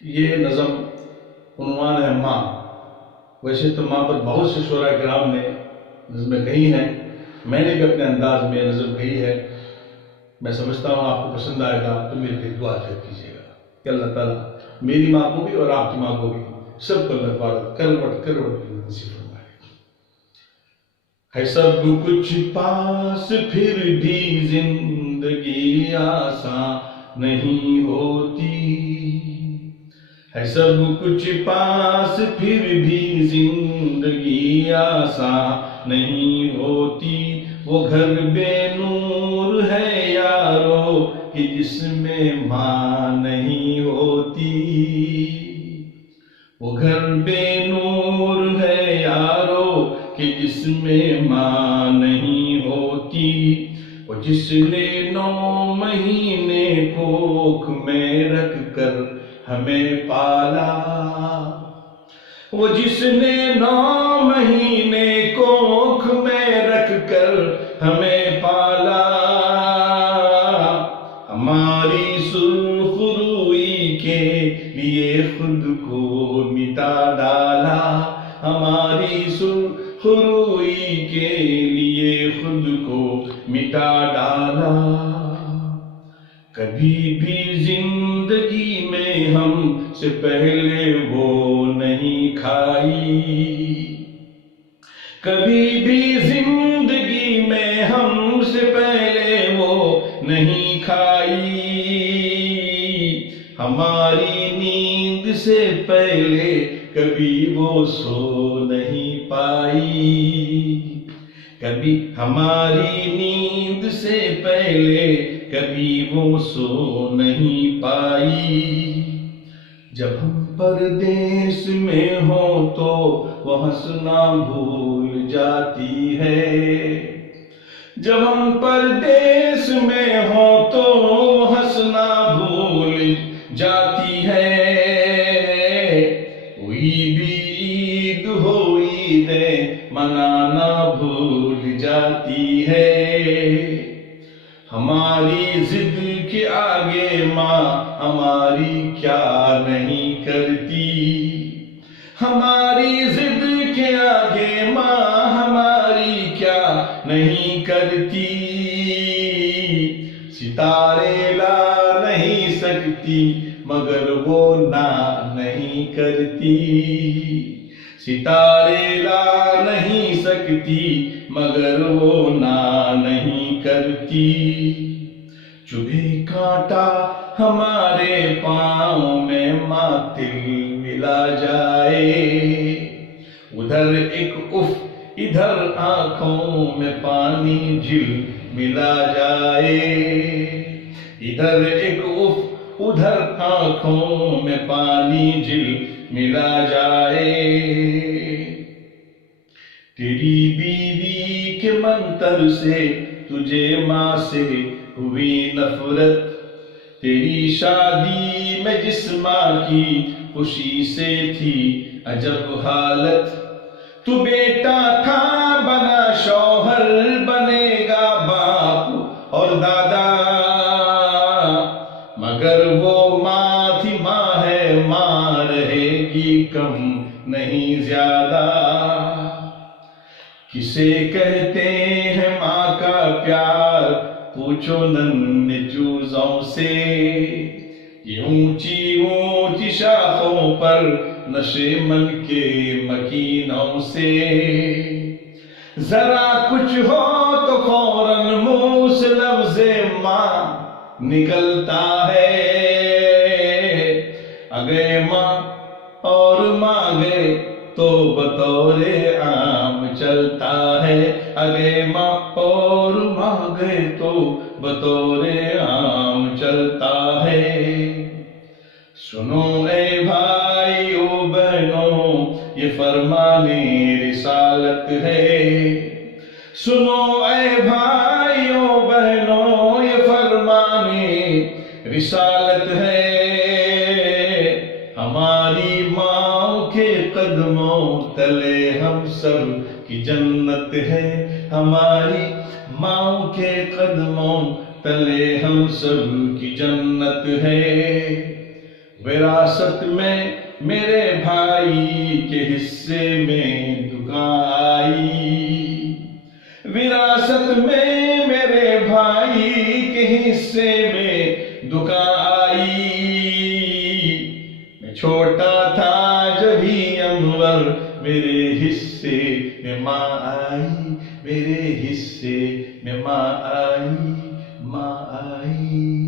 یہ نظم عنوان ہے ماں. ویسے تو ماں پر بہت سے شعراء کرام نے نظمیں کہی ہیں، میں نے بھی اپنے انداز میں نظم کہی ہے. میں سمجھتا ہوں آپ کو پسند آئے گا تو میرے لیے دعا خیر کیجیے گا کہ اللہ تعالیٰ میری ماں کو بھی اور آپ کی ماں کو بھی سب کو اللہ تعالیٰ کروٹ نصیب فرمائے. ہے سب کچھ پاس پھر بھی زندگی آسان نہیں ہوتی. ہے سب کچھ پاس پھر بھی زندگی آسان نہیں ہوتی. وہ گھر بے نور ہے یارو کہ جس میں ماں نہیں ہوتی. وہ گھر بے نور ہے یارو کہ جس میں ماں نہیں ہوتی. وہ جس نے 9 مہینے کوکھ میں رکھ کر ہمیں پالا. وہ جس نے 9 مہینے کوکھ میں رکھ کر ہمیں پالا. ہماری سرخ روئی کے لیے خود کو مٹا ڈالا. ہماری سرخ روئی کے لیے خود کو مٹا ڈالا. کبھی بھی زندگی میں ہم سے پہلے وہ نہیں کھائی. کبھی بھی زندگی میں ہم سے پہلے وہ نہیں کھائی. ہماری نیند سے پہلے کبھی وہ سو نہیں پائی. کبھی ہماری نیند سے پہلے کبھی وہ سو نہیں پائی. جب ہم پردیس میں ہوں تو وہ ہنسنا بھول جاتی ہے. جب ہم پردیس میں ہوں تو وہ ہنسنا بھول جاتی ہے. کوئی بھی عید ہو عیدیں منانا بھول جاتی ہے. ہماری ضد کے آگے ماں ہماری کیا نہیں کرتی. ہماری ضد کے آگے ماں ہماری کیا نہیں کرتی. ستارے لا نہیں سکتی مگر وہ نہ نہیں کرتی. ستارے لا نہیں سکتی مگر وہ نہ نہیں کرتی. چبھے کانٹا ہمارے پاؤں میں ماں تل ملا جائے. ادھر ایک اف ادھر آنکھوں میں پانی جل ملا جائے. ادھر ایک اف ادھر آنکھوں میں پانی جل ملا جائے. تیری بیوی کے منتر سے تجھے ماں سے ہوئی نفرت. تیری شادی میں جس ماں کی خوشی سے تھی عجب حالت. تو بیٹا تھا بنا شوہر بنے گا باپ اور دادا. مگر وہ ماں تھی ماں ہے ماں رہے گی کم نہیں زیادہ. کسے کہتے ہیں ماں کا پیار پوچھو ننھے چوزوں سے. یہ اونچی اونچی شاخوں پر نشے من کے مکینوں سے. ذرا کچھ ہو تو فوراً منہ سے لفظ ماں نکلتا ہے. اگے ماں اور ماں گئے تو بطور عام چلتا ہے. اگے ماں اور ماں گئے تو بطور عام چلتا ہے. سنو اے بھائیو بہنوں یہ فرمان رسالت ہے. سنو اے بھائیو بہنوں یہ فرمان رسالت ہے. ہماری ماں کے قدموں تلے ہم سب کی جنت ہے. ہماری ماں کے قدموں تلے ہم سب کی جنت ہے. وراثت میں میرے بھائی کے حصے میں دکان آئی، وراثت میں میرے بھائی کے حصے میں دکان آئی، میں چھوٹا تھا جبھی انور میرے حصے میں ماں آئی، میرے حصے میں ماں آئی، ماں آئی۔